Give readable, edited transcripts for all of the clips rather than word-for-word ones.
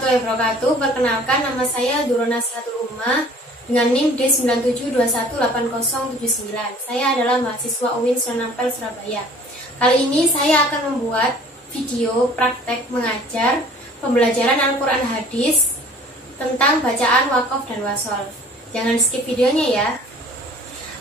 warahmatullahi wabarakatuh. Perkenalkan, nama saya Durona Selatul Ummah dengan NIM D97218079. Saya adalah mahasiswa UIN Sunan Ampel, Surabaya. Kali ini saya akan membuat video praktek mengajar pembelajaran Al-Quran Hadis tentang bacaan wakaf dan wasol. Jangan skip videonya ya.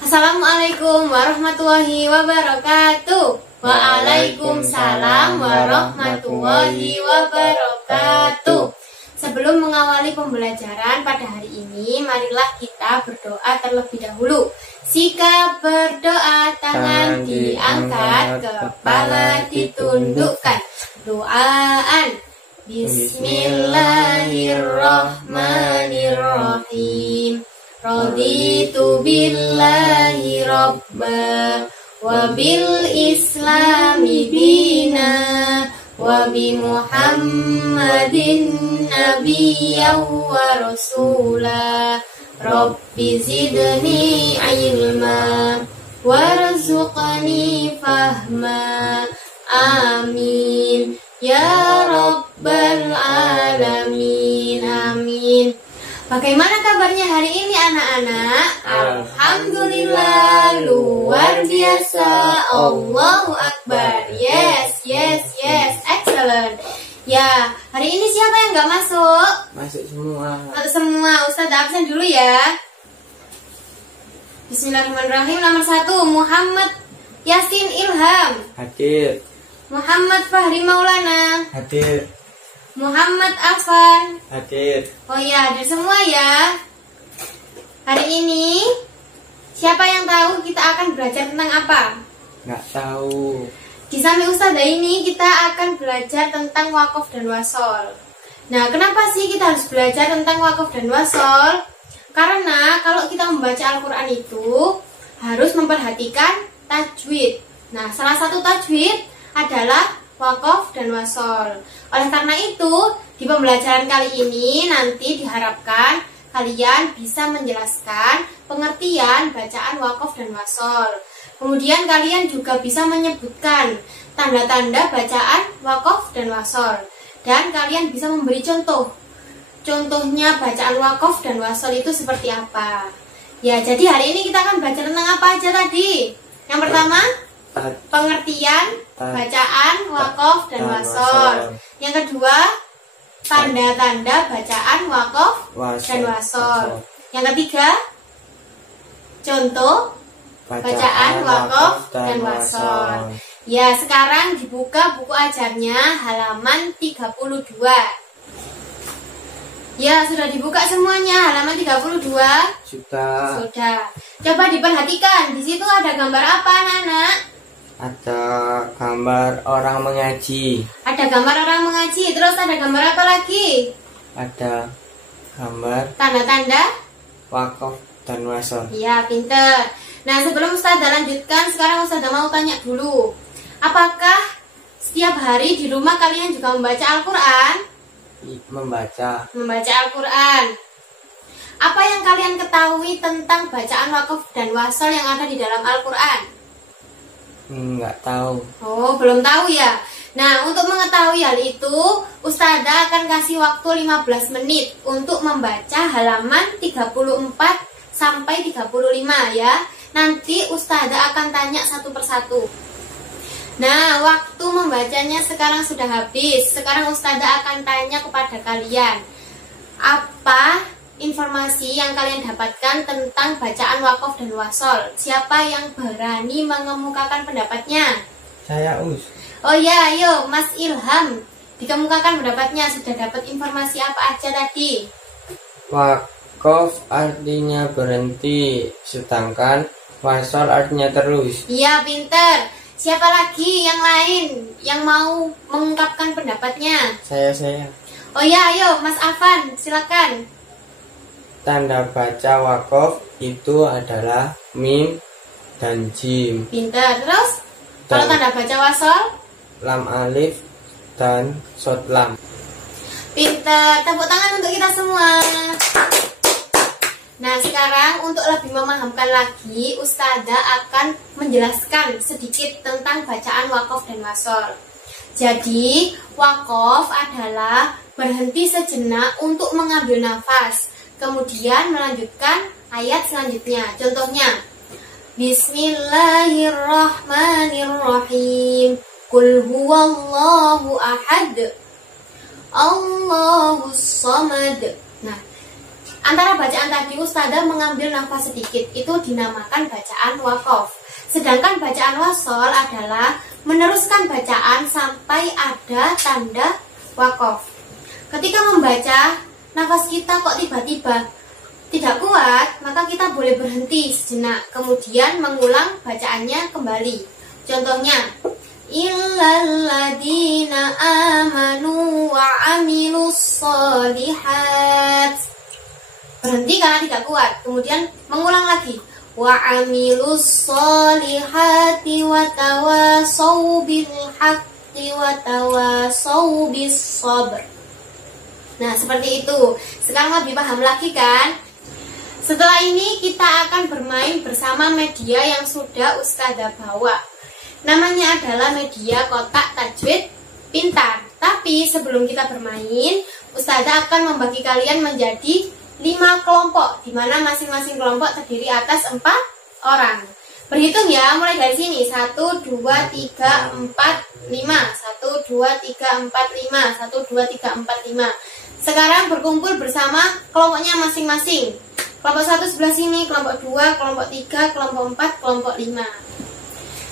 Assalamualaikum warahmatullahi wabarakatuh. Waalaikumsalam warahmatullahi wabarakatuh. Sebelum mengawali pembelajaran pada hari ini, marilah kita berdoa terlebih dahulu. Sikap berdoa, tangan diangkat, kepala ditundukkan. Doaan. Bismillahirrahmanirrahim. Raditu billahi rabba wa bil islami dina wa bi muhammadin nabiyyan wa rasula. Rabbi zidni ilma warzuqni fahma. Amin ya rabbal alamin. Amin. Bagaimana kabarnya hari ini anak-anak? Alhamdulillah, luar biasa. Allahu Akbar. Yes, excellent. Ya, hari ini siapa yang nggak masuk? Masuk semua. Masuk semua. Ustaz absen dulu ya. Bismillahirrahmanirrahim. Nomor 1, Muhammad Yasin Ilham. Hadir. Muhammad Fahri Maulana. Hadir. Muhammad Afan. Hadir. Oh ya, hadir semua ya. Hari ini siapa yang tahu kita akan belajar tentang apa? Nggak tahu. Di samping Ustazah ini kita akan belajar tentang wakaf dan wasol. Nah, kenapa sih kita harus belajar tentang wakaf dan wasol? Karena kalau kita membaca Al-Quran itu harus memperhatikan tajwid. Nah, salah satu tajwid adalah wakaf dan wasol. Oleh karena itu, di pembelajaran kali ini nanti diharapkan kalian bisa menjelaskan pengertian bacaan wakaf dan wasol. Kemudian kalian juga bisa menyebutkan tanda-tanda bacaan wakaf dan wasol. Dan kalian bisa memberi contoh. Contohnya bacaan wakaf dan wasol itu seperti apa. Ya, jadi hari ini kita akan belajar tentang apa aja tadi? Yang pertama, pengertian bacaan wakaf dan wasol. Yang kedua, tanda-tanda bacaan wakaf dan wasol. Yang ketiga, contoh bacaan wakaf dan wasol. Ya, sekarang dibuka buku ajarnya halaman 32. Ya, sudah dibuka semuanya halaman 32? Sudah. Coba diperhatikan, di situ ada gambar apa, anak-anak? Ada gambar orang mengaji. Ada gambar orang mengaji, terus ada gambar apa lagi? Ada gambar Tanda-tanda wakaf dan wasol. Iya, pinter. Nah, sebelum Ustazah lanjutkan, sekarang Ustazah mau tanya dulu. Apakah setiap hari di rumah kalian juga membaca Al-Quran? Membaca Al-Quran. Apa yang kalian ketahui tentang bacaan wakaf dan wasol yang ada di dalam Al-Quran? Nggak tahu. Oh, belum tahu ya. Nah, untuk mengetahui hal itu, Ustazah akan kasih waktu 15 menit untuk membaca halaman 34 sampai 35 ya. Nanti Ustazah akan tanya satu persatu. Nah, waktu membacanya sekarang sudah habis. Sekarang Ustazah akan tanya kepada kalian, apa informasi yang kalian dapatkan tentang bacaan wakaf dan wasol? Siapa yang berani mengemukakan pendapatnya? Saya Us. Oh ya, ayo Mas Ilham, dikemukakan pendapatnya. Sudah dapat informasi apa aja tadi? Wakaf artinya berhenti, sedangkan wasol artinya terus. Iya, pinter. Siapa lagi yang lain yang mau mengungkapkan pendapatnya? Saya. Oh ya, ayo Mas Afan, silakan. Tanda baca wakaf itu adalah mim dan jim. Pinter. Terus, kalau tanda baca wasol? Lam alif dan short lam. Pinter. Tepuk tangan untuk kita semua. Nah, sekarang untuk lebih memahamkan lagi, Ustazah akan menjelaskan sedikit tentang bacaan wakaf dan wasol. Jadi, wakaf adalah berhenti sejenak untuk mengambil nafas, kemudian melanjutkan ayat selanjutnya. Contohnya, Bismillahirrahmanirrahim. Qul huwallahu ahad. Allahus samad. Nah, antara bacaan tadi Ustazah mengambil nafas sedikit, itu dinamakan bacaan wakaf. Sedangkan bacaan wasol adalah meneruskan bacaan sampai ada tanda wakaf. Ketika membaca, nafas kita kok tiba-tiba tidak kuat, maka kita boleh berhenti sejenak, kemudian mengulang bacaannya kembali. Contohnya, illalladzina amanu wa amilus solihat. Berhenti karena tidak kuat, kemudian mengulang lagi. Wa amilus solihati wa tawasau bil haqqi wa tawasau bis sabr. Nah, seperti itu. Sekarang lebih paham lagi kan? Setelah ini kita akan bermain bersama media yang sudah Ustazah bawa. Namanya adalah media kotak tajwid pintar. Tapi sebelum kita bermain, Ustazah akan membagi kalian menjadi 5 kelompok, di mana masing-masing kelompok terdiri atas 4 orang. Berhitung ya, mulai dari sini. 1, 2, 3, 4, 5. 1, 2, 3, 4, 5. 1, 2, 3, 4, 5. Sekarang berkumpul bersama kelompoknya masing-masing. Kelompok 1 sebelah sini, kelompok 2, kelompok 3, kelompok 4, kelompok 5.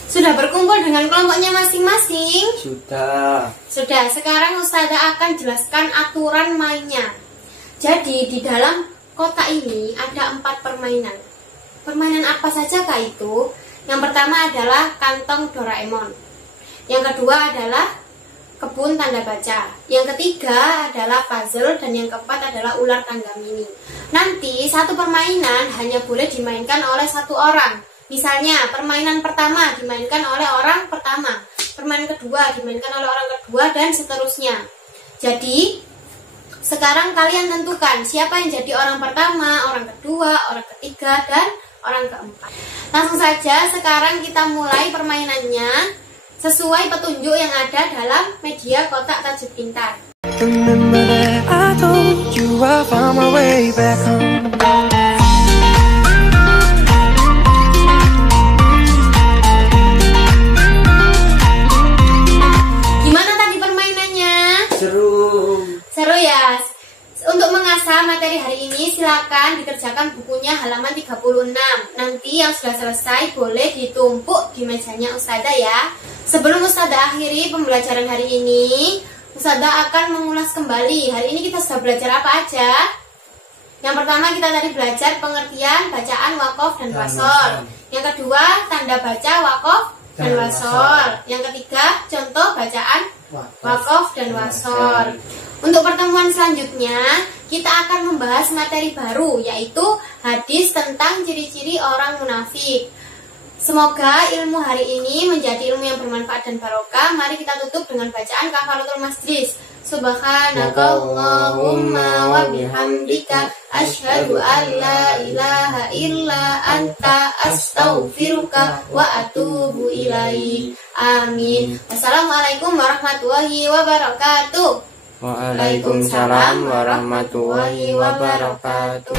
Sudah berkumpul dengan kelompoknya masing-masing? Sudah. Sudah, sekarang Ustazah akan jelaskan aturan mainnya. Jadi di dalam kotak ini ada 4 permainan. Permainan apa saja kah itu? Yang pertama adalah kantong Doraemon. Yang kedua adalah kebun tanda baca. Yang ketiga adalah puzzle. Dan yang keempat adalah ular tangga mini. Nanti satu permainan hanya boleh dimainkan oleh 1 orang. Misalnya permainan pertama dimainkan oleh orang pertama, permainan kedua dimainkan oleh orang kedua, dan seterusnya. Jadi sekarang kalian tentukan siapa yang jadi orang pertama, orang kedua, orang ketiga, dan orang keempat. Langsung saja sekarang kita mulai permainannya sesuai petunjuk yang ada dalam media kotak tajwid pintar. Gimana tadi permainannya? Seru ya. Untuk mengasah materi hari ini silakan dikerjakan bukunya halaman 36. Nanti yang sudah selesai boleh ditumpuk di mejanya Ustazah ya. Sebelum Ustazah akhiri pembelajaran hari ini, Ustazah akan mengulas kembali. Hari ini kita sudah belajar apa aja? Yang pertama kita tadi belajar pengertian bacaan wakaf dan wasol. Yang kedua tanda baca wakaf dan wasol. Yang ketiga contoh bacaan wakaf dan wasol. Untuk pertemuan selanjutnya kita akan membahas materi baru, yaitu hadis tentang ciri-ciri orang munafik. Semoga ilmu hari ini menjadi ilmu yang bermanfaat dan barokah. Mari kita tutup dengan bacaan kafaratul majlis. Subhanakallahumma wa bihamdika asyhadu an la ilaha illa anta astaghfiruka wa atubu ilaik. Amin. Wassalamualaikum warahmatullahi wabarakatuh. Waalaikumsalam warahmatullahi wabarakatuh.